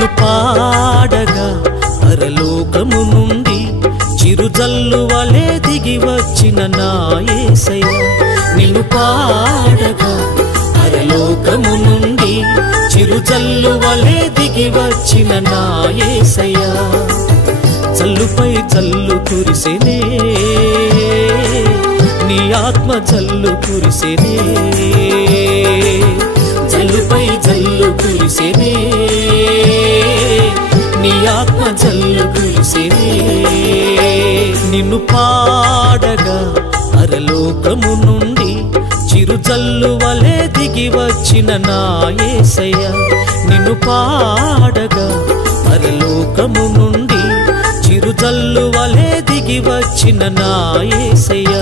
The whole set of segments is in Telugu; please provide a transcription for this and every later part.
నిన్ను పాడగా పరలోకము నుండి చిరుజల్లు వలె దిగి వచ్చిన నా యేసయ్య నిన్ను పాడగా పరలోకము నుండి చిరుజల్లు వలె దిగి వచ్చిన నా యేసయ్య జల్లుపై జల్లు కురిసెనే నీ ఆత్మ జల్లు కురిసెనే జల్లుపై జల్లు కురిసెనే నీ ఆత్మ జల్లు కురిసెనే నిన్ను పాడగా పరలోకము నుండి చిరుజల్లు వలె దిగి వచ్చిన నా యేసయ్య నిన్ను పాడగా పరలోకము నుండి చిరుజల్లు వలె దిగి వచ్చిన నా యేసయ్య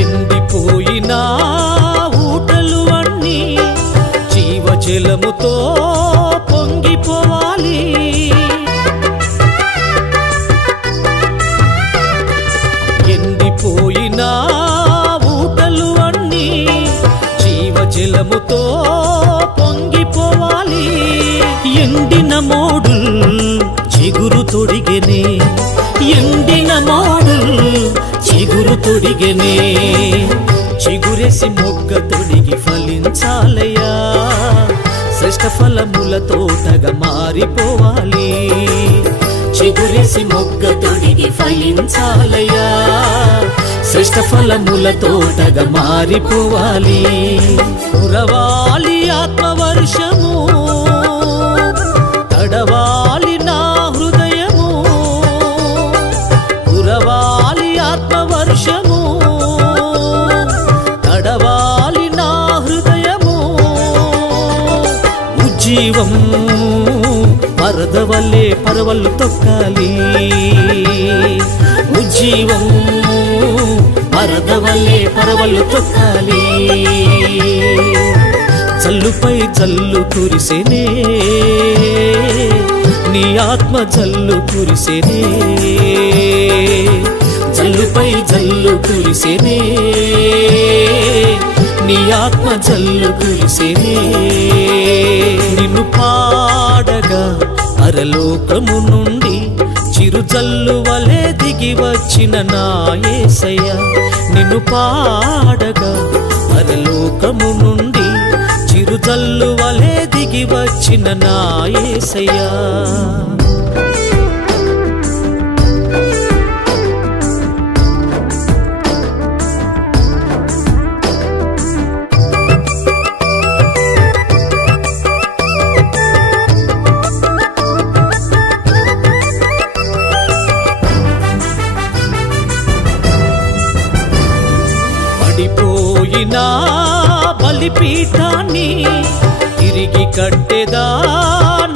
ఎండిపోయిన ఊటలు అన్నీ జీవజలముతో పొంగిపోవాలి ఎండిపోయిన ఊటలు అన్నీ జీవజలముతో పొంగిపోవాలి ఎండిన మోడుల్ చిగురు తొడిగెనే ఎండిన మోడుల్ చిగురు తొడిగెనే చిగురేసి మొగ్గ తొడిగి ఫలించాలయ్యా శ్రేష్ఠ ఫలముల తోటగా మారిపోవాలి చిగురేసి మొగ్గ తొడిగి ఫలించాలయ్యా శ్రేష్ఠ ఫలముల తోటగా మారిపోవాలి కురవాలి ఆత్మవర్షము తడవాలి నా హృదయము కురవాలి ఆత్మవర్షము తడవాలి నా హృదయము ఉజ్జీవం వరద వల్లే పరవళ్ళు తొక్కాలి ఉజ్జీవం వరద వల్లే పరవళ్ళు తొక్కాలి జల్లుపై జల్లు కురిసెనే నీ ఆత్మ జల్లు కురిసెనే జల్లుపై జల్లు కురిసెనే నీ ఆత్మ జల్లు కురిసెనే నిన్ను పాడగా పరలోకము నుండి చిరుజల్లు వలె దిగి వచ్చిన నా యేసయ్య నిన్ను పాడగా పరలోకము నుండి చిరుజల్లు వలె దిగి వచ్చిన నా యేసయ్య పడిపోయిన బలిపీఠాన్ని తిరిగి కట్టెదా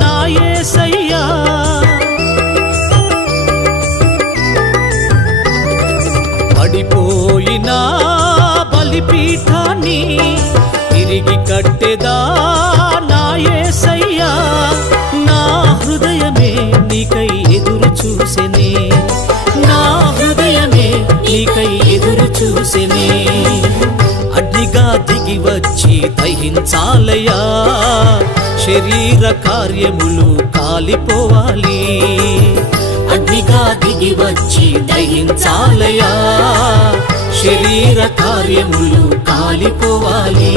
నా యేసయ్యా పడిపోయిన బలిపీఠాన్ని తిరిగి కట్టెదా నా యేసయ్యా నా హృదయమే నీకై ఎదురు చూసెనే నా హృదయమే నీకై ఎదురు చూసెనే అగ్నిగా దిగి వచ్చి దహించాలయ్యా శరీర కార్యములు కాలిపోవాలి అగ్నిగా దిగి వచ్చి దహించాలయ్యా శరీర కార్యములు కాలిపోవాలి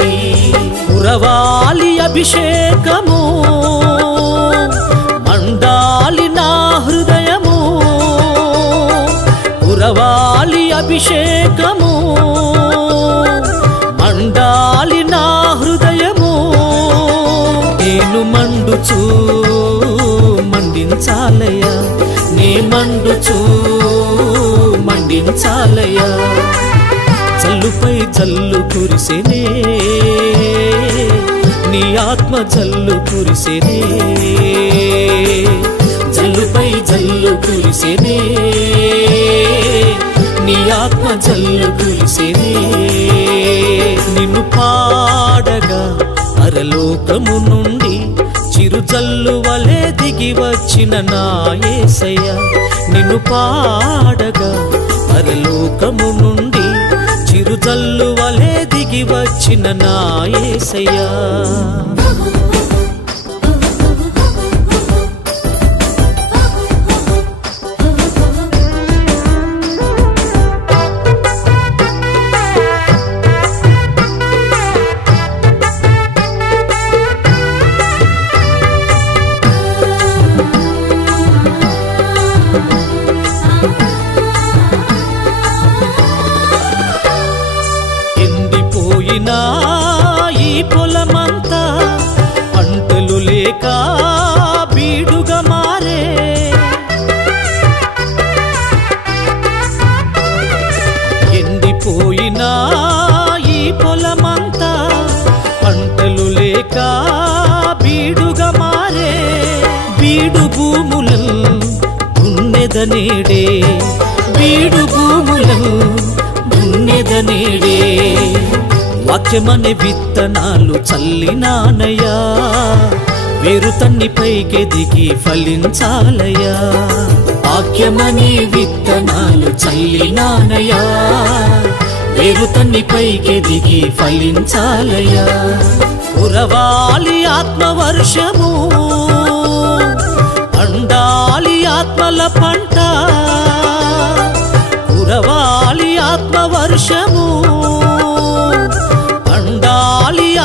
కురవాలి అభిషేకము మండాలి నా హృదయము కురవాలి అభిషేకము మండాలి నా హృదయము నేను మండుచూ మండించాలయ్యా నే మండుచూ మండించాలయ్యా జల్లుపై జల్లు కురిసెనే నీ ఆత్మ జల్లు కురిసెనే జల్లుపై జల్లు కురిసెనే నీ ఆత్మ జల్లు కురిసెనే నిన్ను పాడగా పరలోకము పరలోకము నుండి చిరుజల్లు వలె దిగి వచ్చిన నా యేసయ్య నిన్ను పాడగా పరలోకము నుండి చిరుజల్లు వలె దిగి వచ్చిన నా యేసయ్య ఈ పొలమంతా పంటలు లేక బీడుగా మారే ఎండిపోయిన ఈ పొలమంతా పంటలు లేక బీడుగా మారే బీడు భూములను దున్నెదనేడే బీడు భూములను దున్నెదనేడే వాక్యమనే విత్తనాలు చల్లినానయ్యా వేరు తన్ని పైకెదిగి ఫలించాలయ్యా వాక్యమనే విత్తనాలు చల్లినానయ్యా వేరు తన్ని పైకెదిగి ఫలించాలయ్యా కురవాలి ఆత్మవర్షము పండాలి ఆత్మల పంట కురవాలి ఆత్మవర్షము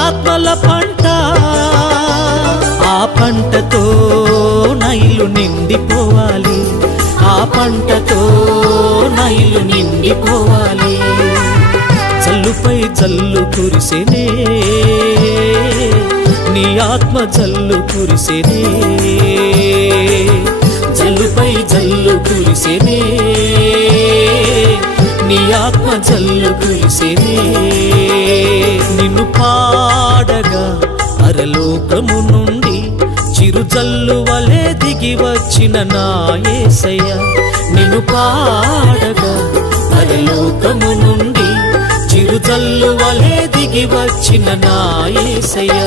ఆత్మల పంట ఆ పంటతో నైలు నిండిపోవాలి ఆ పంటతో నైలు నిండిపోవాలి జల్లుపై జల్లు కురిసెనే నీ ఆత్మ జల్లు కురిసెనే జల్లుపై జల్లు కురిసెనే నీ ఆత్మ జల్లు కురిసెనే నిన్ను పాడగా పరలోకము నుండి చిరుజల్లు వలె దిగి వచ్చిన నా యేసయ్య నిన్ను పాడగా పరలోకము నుండి చిరుజల్లు వలె దిగి వచ్చిన నా యేసయ్య